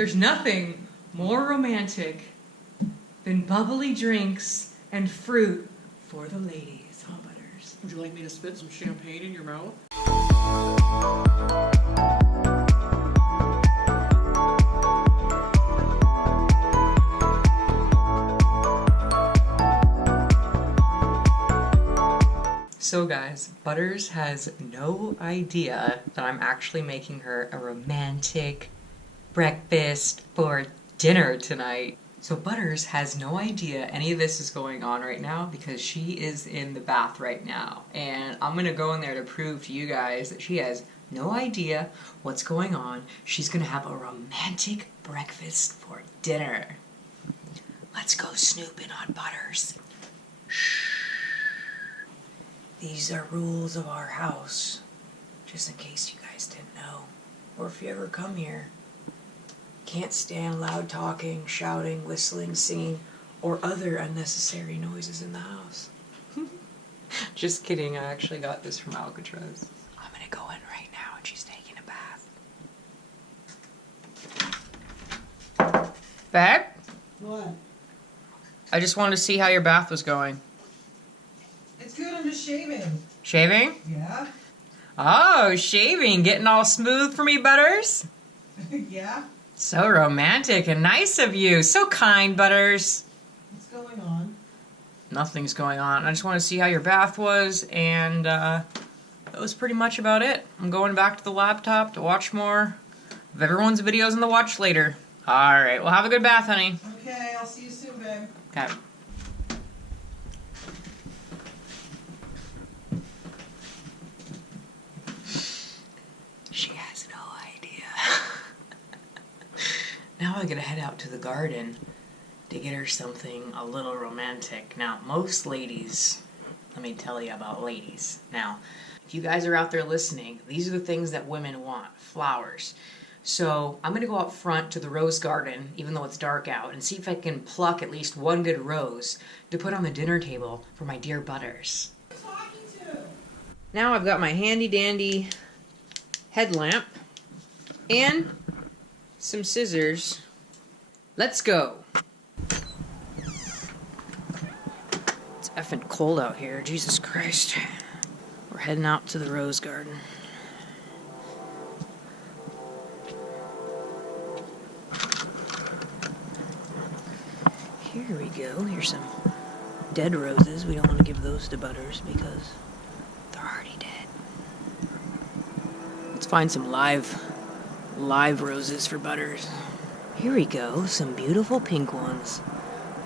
There's nothing more romantic than bubbly drinks and fruit for the ladies, huh, Butters? Would you like me to spit some champagne in your mouth? So guys, Butters has no idea that I'm actually making her a romantic breakfast for dinner tonight. So Butters has no idea any of this is going on right now because she is in the bath right now. And I'm gonna go in there to prove to you guys that she has no idea what's going on. She's gonna have a romantic breakfast for dinner. Let's go snooping on Butters. Shh. These are rules of our house, just in case you guys didn't know. Or if you ever come here, can't stand loud talking, shouting, whistling, singing, or other unnecessary noises in the house. Just kidding, I actually got this from Alcatraz. I'm gonna go in right now and she's taking a bath. Babe? What? I just wanted to see how your bath was going. It's good, I'm just shaving. Shaving? Yeah? Oh, shaving. Getting all smooth for me, Butters? Yeah? So romantic and nice of you. So kind, Butters. What's going on? Nothing's going on. I just want to see how your bath was, and that was pretty much about it. I'm going back to the laptop to watch more of everyone's videos on the watch later. Alright, well have a good bath, honey. Okay, I'll see you soon, babe. Okay. She has no idea. Now I gotta head out to the garden to get her something a little romantic. Now, most ladies, let me tell you about ladies. Now, if you guys are out there listening, these are the things that women want. Flowers. So I'm gonna go out front to the rose garden, even though it's dark out, and see if I can pluck at least one good rose to put on the dinner table for my dear Butters. Now I've got my handy dandy headlamp and some scissors. Let's go. It's effing cold out here, Jesus Christ. We're heading out to the rose garden. Here we go. Here's some dead roses. We don't want to give those to Butters because they're already dead. Let's find some live roses for Butters. Here we go, some beautiful pink ones.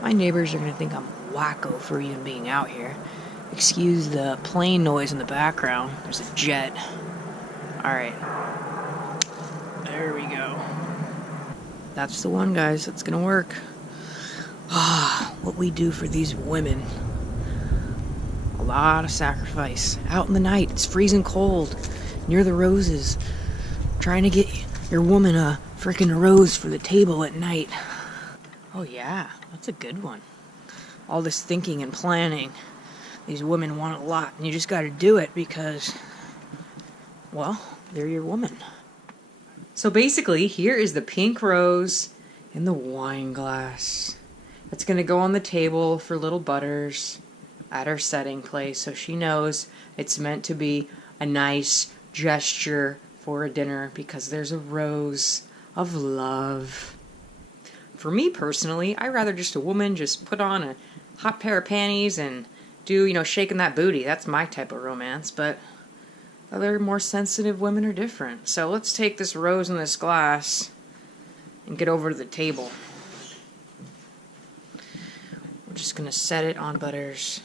My neighbors are gonna think I'm wacko for even being out here. Excuse the plane noise in the background. There's a jet. Alright. There we go. That's the one, guys. That's gonna work. Ah, what we do for these women. A lot of sacrifice. Out in the night, it's freezing cold. Near the roses. Trying to get your woman a frickin' rose for the table at night. Oh yeah, that's a good one. All this thinking and planning. These women want a lot, and you just gotta do it because, well, they're your woman. So basically, here is the pink rose in the wine glass. It's gonna go on the table for little Butters at her setting place, so she knows it's meant to be a nice gesture for a dinner because there's a rose of love. For me personally, I'd rather just a woman just put on a hot pair of panties and do, shaking that booty. That's my type of romance, but other more sensitive women are different. So let's take this rose in this glass and get over to the table. We're just gonna set it on Butters'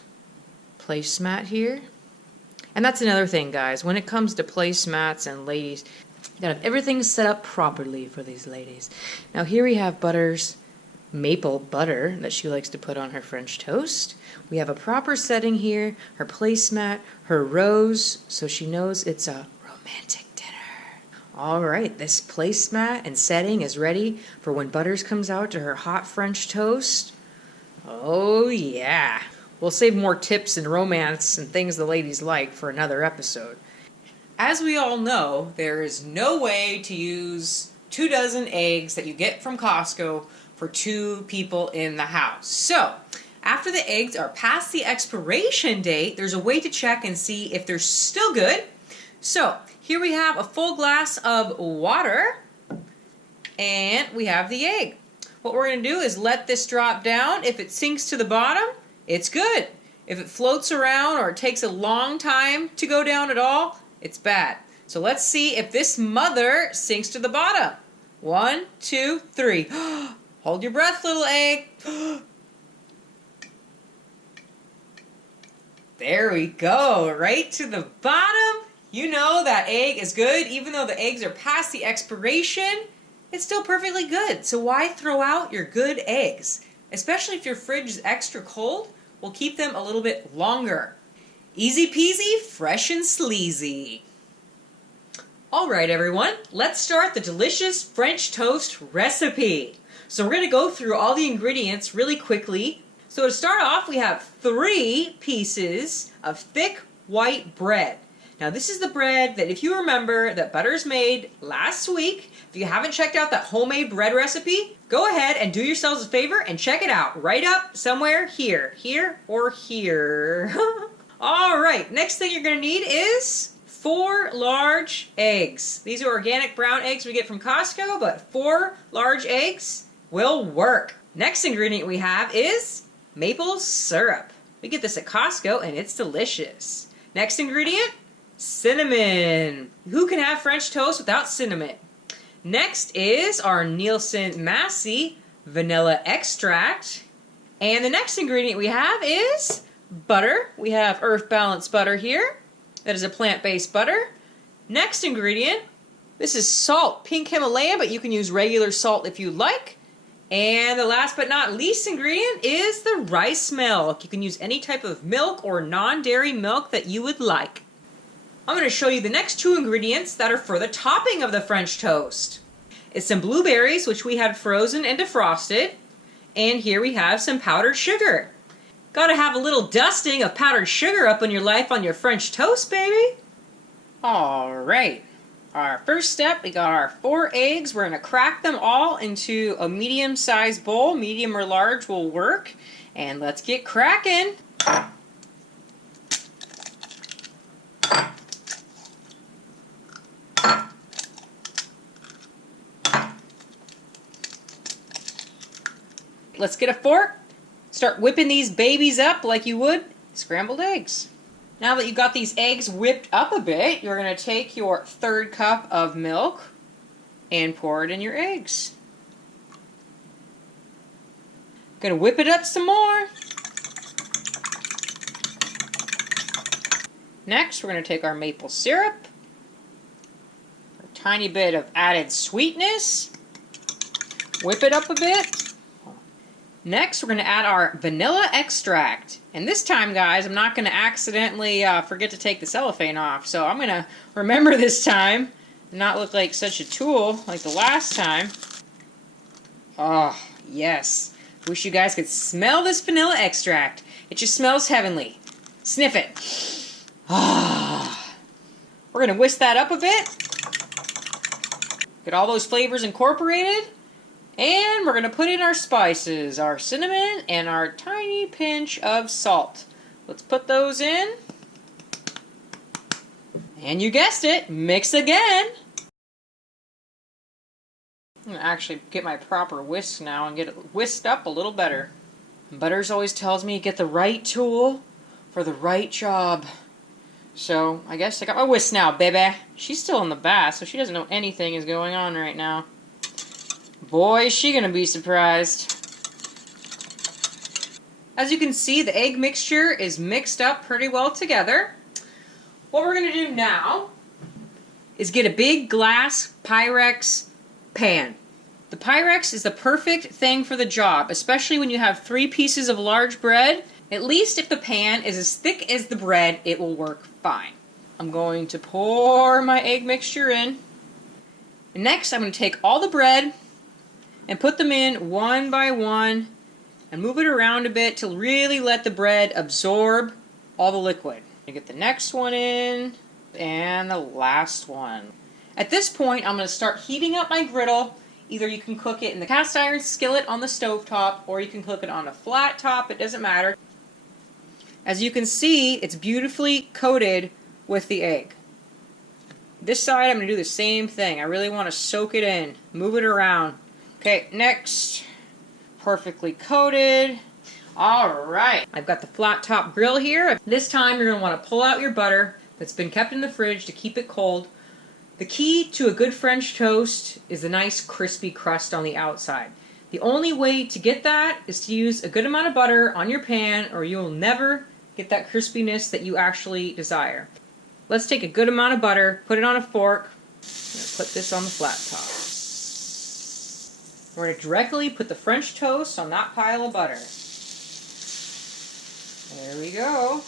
placemat here. And that's another thing, guys. When it comes to placemats and ladies, you gotta have everything set up properly for these ladies. Now here we have Butters' maple butter that she likes to put on her French toast. We have a proper setting here, her placemat, her rose, so she knows it's a romantic dinner. Alright, this placemat and setting is ready for when Butters comes out to her hot French toast. Oh yeah. We'll save more tips and romance and things the ladies like for another episode. As we all know, there is no way to use 2 dozen eggs that you get from Costco for 2 people in the house. So, after the eggs are past the expiration date, there's a way to check and see if they're still good. So, here we have a full glass of water, and we have the egg. What we're going to do is let this drop down. If it sinks to the bottom, it's good. If it floats around or it takes a long time to go down at all, it's bad. So let's see if this mother sinks to the bottom. 1, 2, 3. Hold your breath, little egg. There we go, right to the bottom. You know that egg is good. Even though the eggs are past the expiration, it's still perfectly good. So why throw out your good eggs? Especially if your fridge is extra cold, we'll keep them a little bit longer. Easy peasy, fresh and sleazy. Alright everyone, let's start the delicious French toast recipe. So we're going to go through all the ingredients really quickly. So to start off, we have 3 pieces of thick white bread. Now this is the bread that, if you remember, that Butters made last week. If you haven't checked out that homemade bread recipe, go ahead and do yourselves a favor and check it out right up somewhere here. Here or here. Alright, next thing you're going to need is 4 large eggs. These are organic brown eggs we get from Costco, but 4 large eggs will work. Next ingredient we have is maple syrup. We get this at Costco and it's delicious. Next ingredient, cinnamon. Who can have French toast without cinnamon? Next is our Nielsen Massey vanilla extract. And the next ingredient we have is butter. We have Earth Balanced butter here. That is a plant-based butter. Next ingredient, this is salt, pink Himalayan, but you can use regular salt if you like. And the last but not least ingredient is the rice milk. You can use any type of milk or non-dairy milk that you would like. I'm going to show you the next 2 ingredients that are for the topping of the French toast. It's some blueberries, which we had frozen and defrosted. And here we have some powdered sugar. Gotta have a little dusting of powdered sugar up in your life on your French toast, baby. Alright. Our first step, we got our 4 eggs. We're going to crack them all into a medium-sized bowl. Medium or large will work. And let's get cracking. Let's get a fork. Start whipping these babies up like you would scrambled eggs. Now that you've got these eggs whipped up a bit, you're going to take your 1/3 cup of milk and pour it in your eggs. Going to whip it up some more. Next, we're going to take our maple syrup. A tiny bit of added sweetness. Whip it up a bit. Next, we're going to add our vanilla extract. And this time, guys, I'm not going to accidentally forget to take the cellophane off. So I'm going to remember this time and not look like such a tool like the last time. Oh, yes. Wish you guys could smell this vanilla extract. It just smells heavenly. Sniff it. Ah. We're going to whisk that up a bit. Get all those flavors incorporated. And we're going to put in our spices, our cinnamon, and our tiny pinch of salt. Let's put those in. And you guessed it, mix again. I'm going to actually get my proper whisk now and get it whisked up a little better. Butters always tells me get the right tool for the right job. So I guess I got my whisk now, baby. She's still in the bath, so she doesn't know anything is going on right now. Boy, is she gonna be surprised. As you can see, the egg mixture is mixed up pretty well together. What we're gonna do now is get a big glass PYREX pan. The PYREX is the perfect thing for the job, especially when you have 3 pieces of large bread. At least if the pan is as thick as the bread, it will work fine. I'm going to pour my egg mixture in. And next, I'm going to take all the bread and put them in one by one and move it around a bit to really let the bread absorb all the liquid. You get the next one in and the last one. At this point, I'm going to start heating up my griddle. Either you can cook it in the cast iron skillet on the stovetop, or you can cook it on a flat top. It doesn't matter. As you can see, it's beautifully coated with the egg. This side, I'm going to do the same thing. I really want to soak it in. Move it around. Okay, next. Perfectly coated. Alright, I've got the flat top grill here. This time, you're going to want to pull out your butter that's been kept in the fridge to keep it cold. The key to a good French toast is a nice crispy crust on the outside. The only way to get that is to use a good amount of butter on your pan, or you'll never get that crispiness that you actually desire. Let's take a good amount of butter, put it on a fork, and put this on the flat top. We're going to directly put the French toast on that pile of butter. There we go.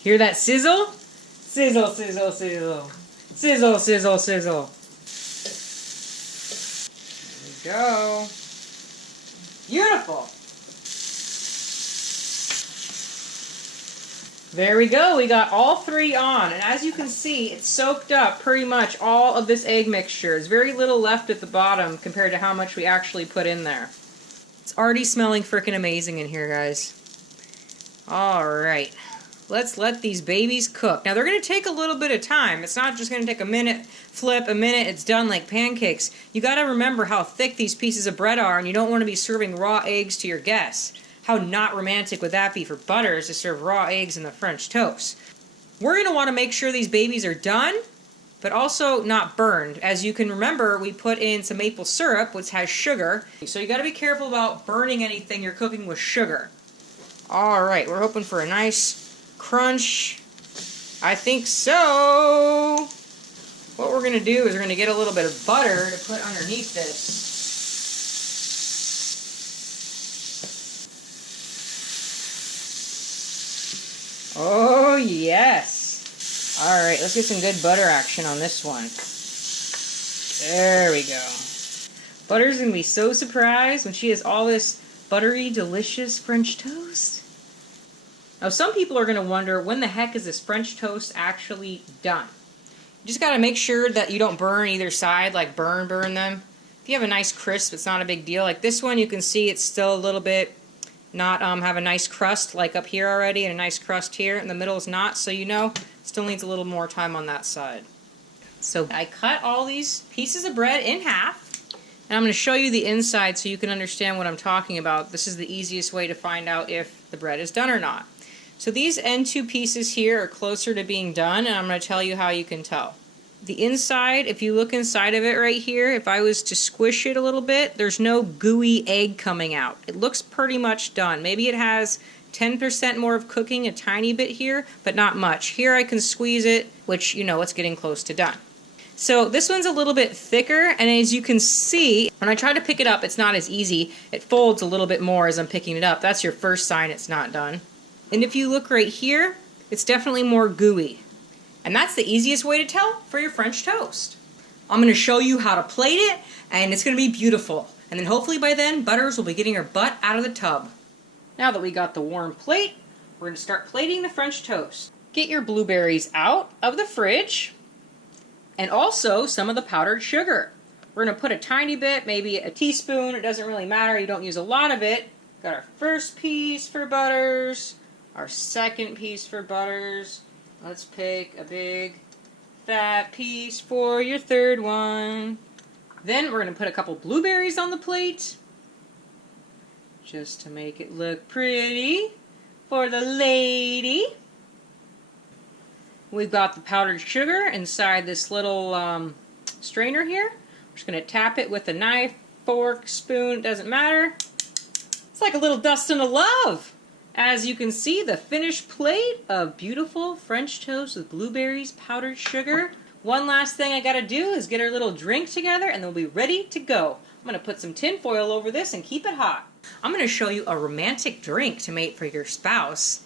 Hear that sizzle? Sizzle, sizzle, sizzle. Sizzle, sizzle, sizzle. There we go. Beautiful. There we go. We got all three on. And as you can see, it's soaked up pretty much all of this egg mixture. There's very little left at the bottom compared to how much we actually put in there. It's already smelling freaking amazing in here, guys. Alright. Let's let these babies cook. Now, they're going to take a little bit of time. It's not just going to take a minute, flip, a minute, it's done like pancakes. You got to remember how thick these pieces of bread are, and you don't want to be serving raw eggs to your guests. How not romantic would that be for Butters to serve raw eggs in the French toast? We're going to want to make sure these babies are done, but also not burned. As you can remember, we put in some maple syrup, which has sugar. So you got to be careful about burning anything you're cooking with sugar. Alright, we're hoping for a nice crunch. I think so. What we're going to do is we're going to get a little bit of butter to put underneath this. Oh, yes. Alright, let's get some good butter action on this one. There we go. Butter's going to be so surprised when she has all this buttery, delicious French toast. Now, some people are going to wonder, when the heck is this French toast actually done? You just got to make sure that you don't burn either side, like burn them. If you have a nice crisp, it's not a big deal. Like this one, you can see it's still a little bit not have a nice crust like up here already and a nice crust here. In the middle is not, so you know, still needs a little more time on that side. So I cut all these pieces of bread in half, and I'm going to show you the inside so you can understand what I'm talking about. This is the easiest way to find out if the bread is done or not. So these end two pieces here are closer to being done, and I'm going to tell you how you can tell. The inside, if you look inside of it right here, if I was to squish it a little bit, there's no gooey egg coming out. It looks pretty much done. Maybe it has 10% more of cooking, a tiny bit here, but not much. Here I can squeeze it, which, you know, it's getting close to done. So this one's a little bit thicker, and as you can see, when I try to pick it up, it's not as easy. It folds a little bit more as I'm picking it up. That's your first sign it's not done. And if you look right here, it's definitely more gooey. And that's the easiest way to tell for your French toast. I'm going to show you how to plate it, and it's going to be beautiful. And then hopefully by then, Butters will be getting her butt out of the tub. Now that we got the warm plate, we're going to start plating the French toast. Get your blueberries out of the fridge, and also some of the powdered sugar. We're going to put a tiny bit, maybe a teaspoon. It doesn't really matter. You don't use a lot of it. Got our first piece for Butters, our second piece for Butters. Let's pick a big, fat piece for your third one. Then we're going to put a couple blueberries on the plate, just to make it look pretty for the lady. We've got the powdered sugar inside this little strainer here. We're just going to tap it with a knife, fork, spoon, it doesn't matter. It's like a little dusting of love. As you can see, the finished plate of beautiful French toast with blueberries, powdered sugar. One last thing I gotta do is get our little drink together and then we'll be ready to go. I'm gonna put some tin foil over this and keep it hot. I'm gonna show you a romantic drink to make for your spouse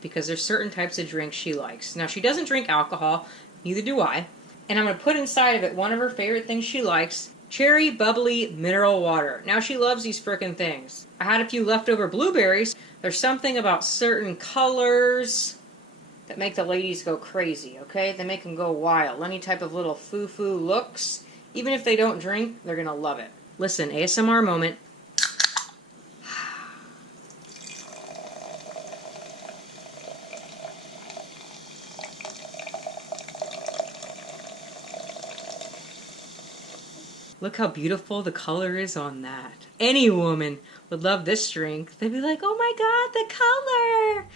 because there's certain types of drinks she likes. Now, she doesn't drink alcohol, neither do I. And I'm gonna put inside of it one of her favorite things she likes, cherry bubbly mineral water. Now, she loves these frickin' things. I had a few leftover blueberries. There's something about certain colors that make the ladies go crazy, okay? They make them go wild. Any type of little foo-foo looks. Even if they don't drink, they're gonna love it. Listen, ASMR moment. Look how beautiful the color is on that. Any woman would love this drink. They'd be like, oh my god, the color!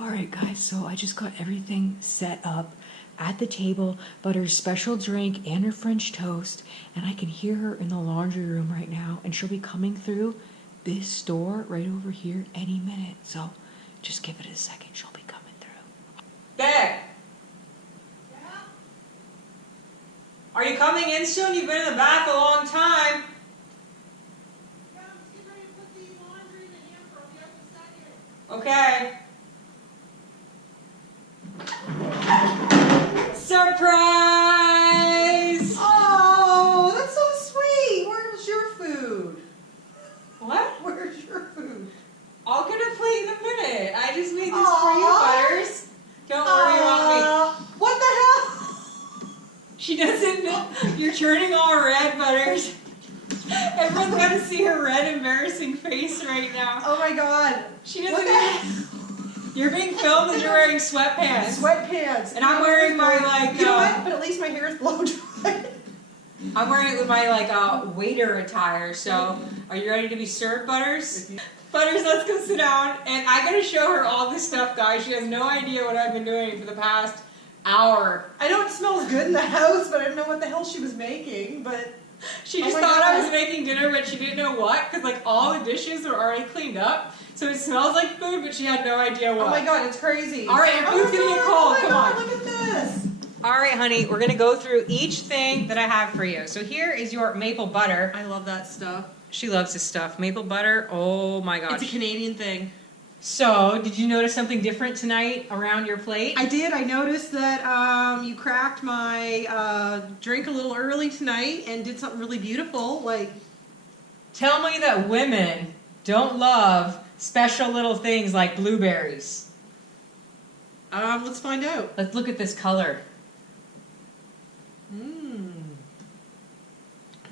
Alright guys, so I just got everything set up at the table. Butter's special drink and her French toast. And I can hear her in the laundry room right now. And she'll be coming through this door right over here any minute. So just give it a second, she'll be coming through. Beck! Are you coming in soon? You've been in the bath a long time. Yeah, I'm just getting ready to put the laundry in the hamper. I'll be up in a second. Surprise! Oh, that's so sweet. Where's your food? What? Where's your food? I'll get a plate in a minute. I just made this Aww. for you, Butters. Don't worry about me. What the hell? She doesn't know. You're turning all red, Butters. Everyone's got to see her red, embarrassing face right now. Oh my god. She doesn't even... You're being filmed and you're wearing sweatpants. Sweatpants. And I'm wearing my, like... You know what? But at least my hair is blow dried. I'm wearing it with my, like, waiter attire, so... Are you ready to be served, Butters? Butters, let's go sit down. And I gotta show her all this stuff, guys. She has no idea what I've been doing for the past hour. I know it smells good in the house, but I didn't know what the hell she was making, but... She just thought I was making dinner, but she didn't know what, because like all the dishes were already cleaned up, so it smells like food, but she had no idea what. Oh my god, it's crazy. All right, your food's gonna get cold. Come on. Look at this. All right, honey, we're gonna go through each thing that I have for you. So here is your maple butter. I love that stuff. She loves this stuff. Maple butter. Oh my gosh. It's a Canadian thing. So, did you notice something different tonight around your plate? I did. I noticed that you cracked my drink a little early tonight and did something really beautiful. Like, tell me that women don't love special little things like blueberries. let's find out. Let's look at this color.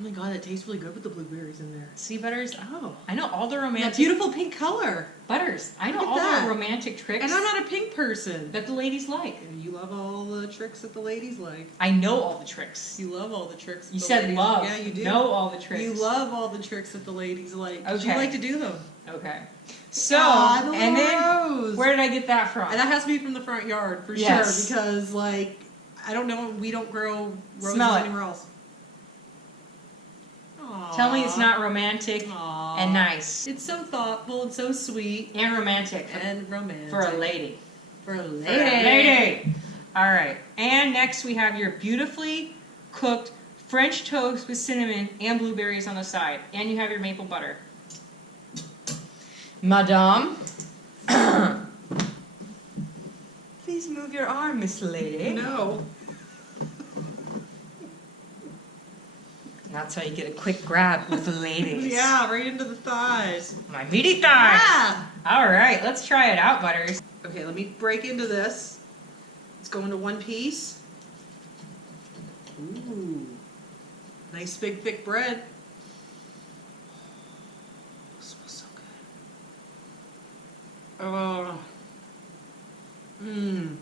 Oh my god, that tastes really good with the blueberries in there. See, Butters? Oh. I know all the romantic... That beautiful pink color. Butters, I know Look at all that. the romantic tricks And I'm not a pink person. that the ladies like. And you love all the tricks that the ladies like. I know all the tricks. You love all the tricks that You the said ladies love. Yeah, you do. Know all the tricks. You love all the tricks that the ladies like. 'Cause you Okay. like to do them. Okay. So, The and then, rose. where did I get that from? And that has to be from the front yard for Yes. sure, because like I don't know, we don't grow roses Smell it. anywhere else. Aww. Tell me it's not romantic Aww. and nice. It's so thoughtful and so sweet And romantic. and romantic For a lady. For a lady. For a lady. All right. And next we have your beautifully cooked French toast with cinnamon and blueberries on the side. And you have your maple butter. Madame. Please move your arm, Miss Lady. No. That's how you get a quick grab with the ladies. Yeah, right into the thighs. My meaty thighs. Ah! All right, let's try it out, Butters. Okay, let me break into this. Let's go into one piece. Ooh. Nice big thick bread. Oh, smells so good. Oh. Mmm.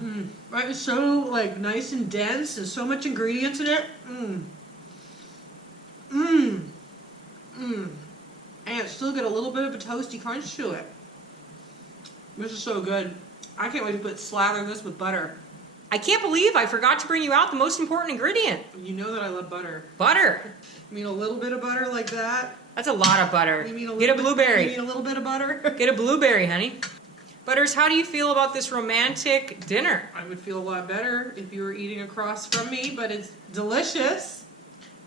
Mmm. Right, it's so like nice and dense and so much ingredients in it. Mmm. Mmm. Mmm. And it's still got a little bit of a toasty crunch to it. This is so good. I can't wait to slather this with butter. I can't believe I forgot to bring you out the most important ingredient. You know that I love butter. Butter. You mean a little bit of butter like that? That's a lot of butter. You mean Get a You blueberry. mean a little bit of butter? Get a blueberry, honey. Butters, how do you feel about this romantic dinner? I would feel a lot better if you were eating across from me, but it's delicious.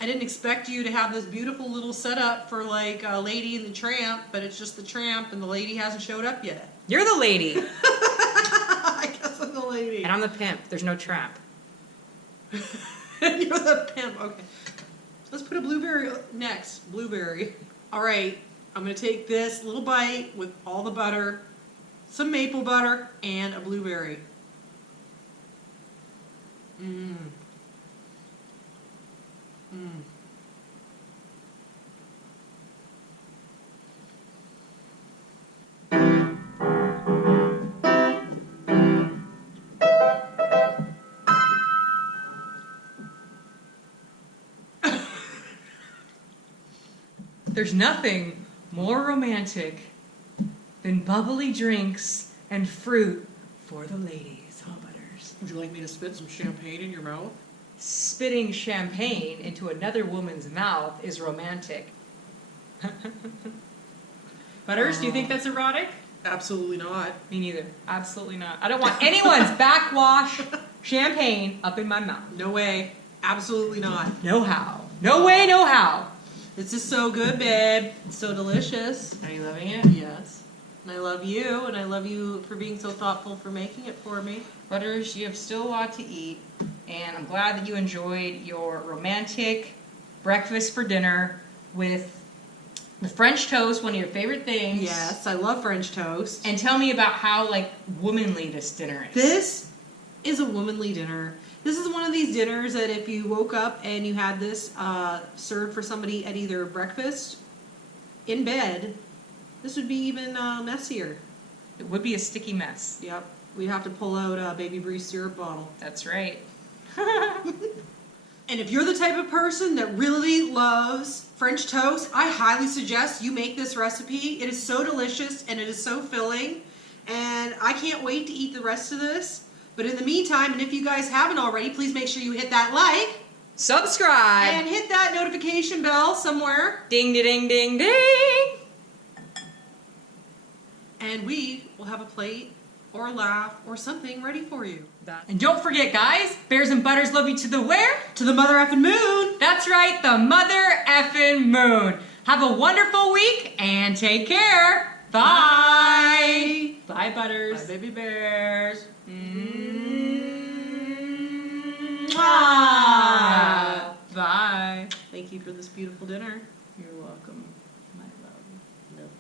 I didn't expect you to have this beautiful little setup for like a Lady and the Tramp, but it's just the Tramp and the lady hasn't showed up yet. You're the lady. I guess I'm the lady. And I'm the pimp. There's no trap. You're the pimp. Okay. Let's put a blueberry next. Blueberry. All right. I'm going to take this little bite with all the butter, some maple butter, and a blueberry. Mmm. Mmm. There's nothing more romantic than bubbly drinks and fruit for the ladies, huh, Butters? Would you like me to spit some champagne in your mouth? Spitting champagne into another woman's mouth is romantic. Butters, do you think that's erotic? Absolutely not. Me neither. Absolutely not. I don't want anyone's backwash champagne up in my mouth. No way. Absolutely not. No how. No way, no how. This is so good, babe. It's so delicious. Are you loving it? Yes. And I love you, and I love you for being so thoughtful for making it for me. Butters, you have still a lot to eat, and I'm glad that you enjoyed your romantic breakfast for dinner with the French toast, one of your favorite things. Yes, I love French toast. And tell me about how, like, womanly this dinner is. This is a womanly dinner. This is one of these dinners that if you woke up and you had this served for somebody at either breakfast, in bed, this would be even messier. It would be a sticky mess. Yep. We'd have to pull out a Baby Breeze syrup bottle. That's right. And if you're the type of person that really loves French toast, I highly suggest you make this recipe. It is so delicious and it is so filling. And I can't wait to eat the rest of this. But in the meantime, and if you guys haven't already, please make sure you hit that like. Subscribe. And hit that notification bell somewhere. Ding, ding, ding, ding. And we will have a plate or a laugh or something ready for you. And don't forget, guys, Bears and Butters love you to the where? To the mother effing moon. That's right, the mother effing moon. Have a wonderful week and take care. Bye. Bye, Butters. Bye, baby bears. Mwah. Bye. Thank you for this beautiful dinner. You're welcome, my love. Nope.